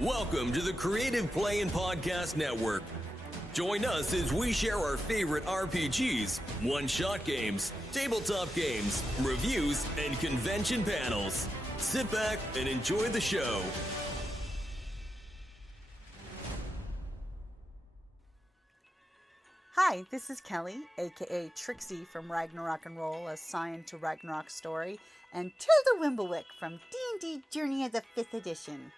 Welcome to the Creative Play and Podcast Network. Join us as we share our favorite RPGs, one-shot games, tabletop games, reviews, and convention panels. Sit back and enjoy the show. Hi, this is Kelly, aka Trixie from Ragnarok and Roll, a Scion to Ragnarok story, and Tilda Wimblewick from D&D Journey of the 5th Edition.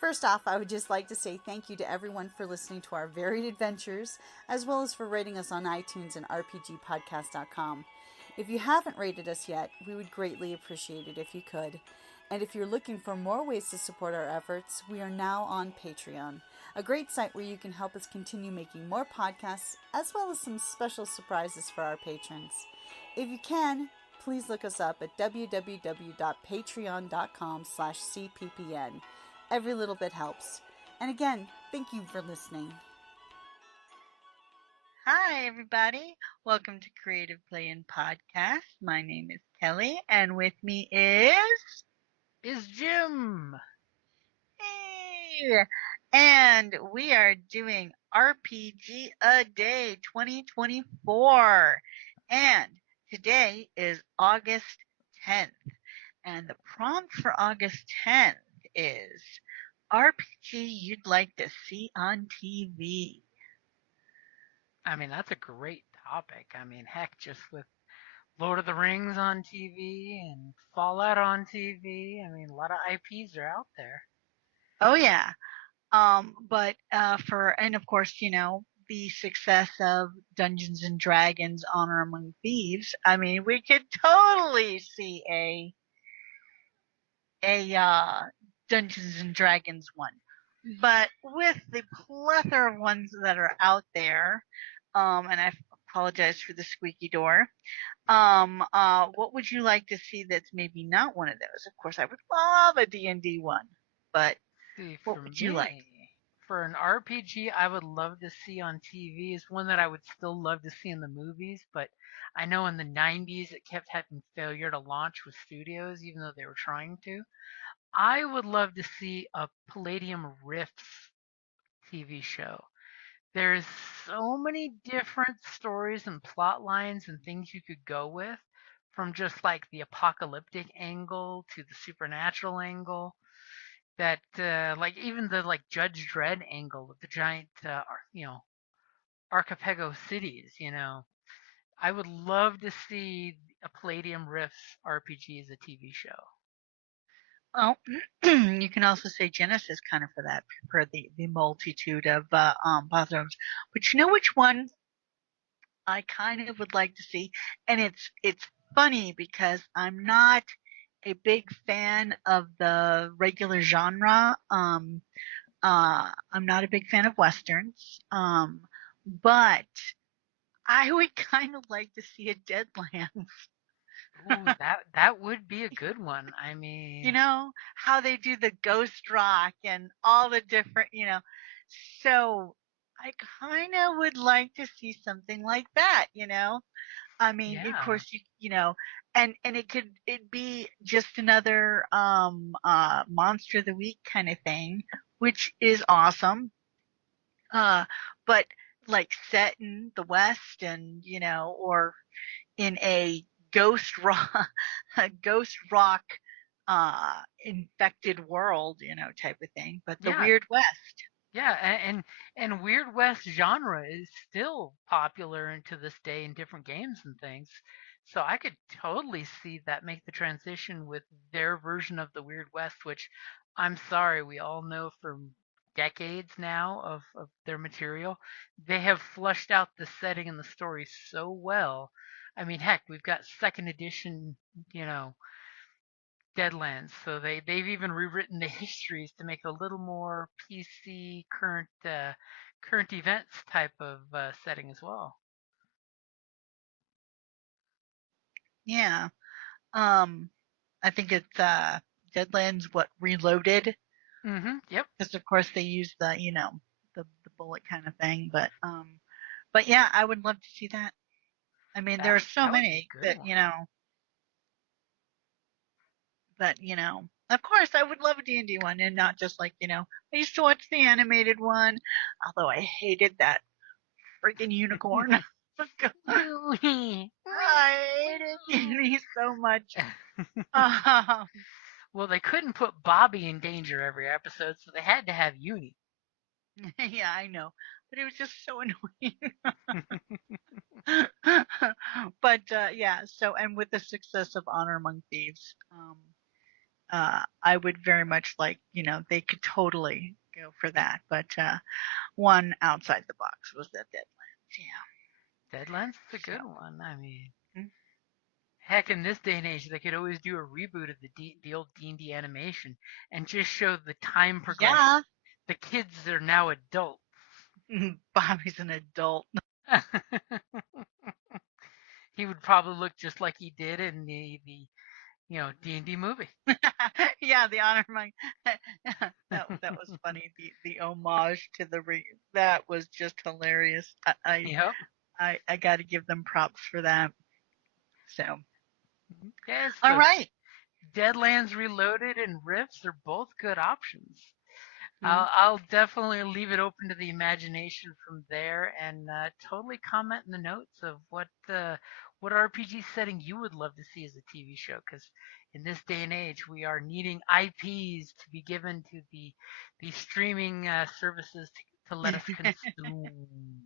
First off, I would just like to say thank you to everyone for listening to our varied adventures, as well as for rating us on iTunes and RPGpodcast.com. If you haven't rated us yet, we would greatly appreciate it if you could. And if you're looking for more ways to support our efforts, we are now on Patreon, a great site where you can help us continue making more podcasts, as well as some special surprises for our patrons. If you can, please look us up at www.patreon.com/cppn. Every little bit helps. And again, thank you for listening. Hi, everybody. Welcome to Creative Play and Podcast. My name is Kelly, and with me is Jim. Hey! And we are doing RPG A Day 2024. And today is August 10th. And the prompt for August 10th is RPG you'd like to see on TV. I mean, that's a great topic. I mean, heck, just with Lord of the Rings on TV and Fallout on TV. I mean, a lot of IPs are out there. Oh yeah. And of course, the success of Dungeons and Dragons Honor Among Thieves. I mean, we could totally see a Dungeons and Dragons one. But with the plethora of ones that are out there, and I apologize for the squeaky door. What would you like to see that's maybe not one of those? Of course, I would love a D&D one, but what would you like? For an RPG, I would love to see on TV is one that I would still love to see in the movies, but I know in the 90s it kept having failure to launch with studios, even though they were trying to. I would love to see a Palladium Rifts TV show. There's so many different stories and plot lines and things you could go with, from just like the apocalyptic angle to the supernatural angle, that like even the like Judge Dredd angle of the giant archipelago cities. I would love to see a Palladium Rifts RPG as a TV show. Oh, you can also say Genesis kind of for that, for the multitude of bathrooms. But you know which one I kind of would like to see? And it's funny because I'm not a big fan of the regular genre. I'm not a big fan of Westerns. But I would kind of like to see a Deadlands. Ooh, that would be a good one. I mean, how they do the ghost rock and all the different, So I kind of would like to see something like that, I mean, of yeah. course, and it'd be just another Monster of the Week kind of thing, which is awesome. But like set in the West and, or in a ghost rock, infected world, type of thing. But the Yeah, Weird West. yeah, and Weird West genre is still popular and to this day in different games and things. So I could totally see that make the transition with their version of the Weird West, which I'm sorry, we all know from decades now of their material. They have flushed out the setting and the story so well. I mean, heck, we've got second edition, you know, Deadlands. So they've even rewritten the histories to make it a little more PC current events type of setting as well. Yeah. I think it's Deadlands Reloaded, Yep. because of course they use the the bullet kind of thing, but yeah, I would love to see that. I mean, there are so That would be many a good one. that Of course, I would love a D&D one, and not just like, I used to watch the animated one, although I hated that freaking unicorn. I hated D&D so much. Well, they couldn't put Bobby in danger every episode, so they had to have Uni. Yeah, I know, but it was just so annoying. But yeah, so, and with the success of Honor Among Thieves, I would very much like, they could totally go for that. But one outside the box was the Deadlands. Yeah. Deadlands is a good one. I mean, Mhm. heck, in this day and age, they could always do a reboot of the old D&D animation and just show the time progression. Yeah. The kids are now adults. Bobby's an adult. He would probably look just like he did in the D&D movie. Yeah, the Honor Among that was funny. The homage to that was just hilarious. Yep. I got to give them props for that. So, Yes. all right. Deadlands Reloaded and Rifts are both good options. Mhm. I'll definitely leave it open to the imagination from there, and totally comment in the notes of what RPG setting you would love to see as a TV show. Because in this day and age, we are needing IPs to be given to the streaming services to let us consume.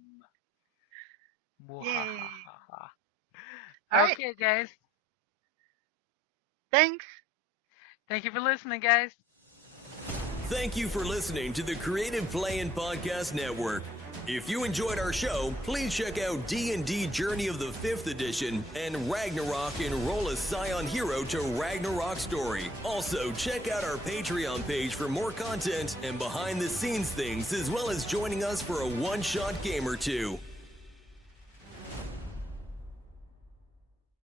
Yay. All right. Okay, guys. Thanks. Thank you for listening, guys. Thank you for listening to the Creative Play-In Podcast Network. If you enjoyed our show, please check out D&D Journey of the 5th Edition and Ragnarok Enroll a Scion Hero to Ragnarok Story. Also, check out our Patreon page for more content and behind-the-scenes things, as well as joining us for a one-shot game or two.